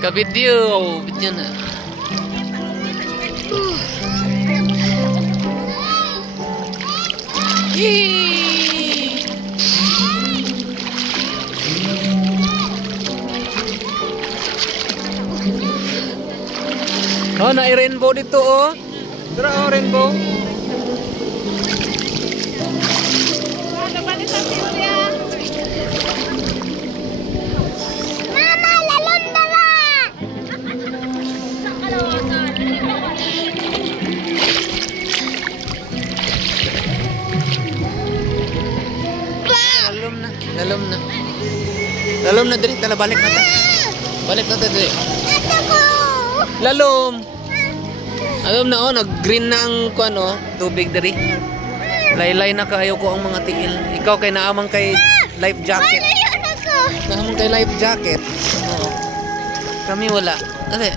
Ka-video, video na. Oh, na-rainbow dito oh. Tara oh, rainbow. Mama, lalon na ba? Lalom na, lalom na. Lalom na diri, tala balik na ta. Balik na ta diri. Lalom. Lalom na oh, nag-green na ang kuan oh, tubig diri. Laylay na kayo ko ang mga tiil. Ikaw kay naamang kay life jacket. Naamang kay life jacket. Oh. Kami wala. Dali.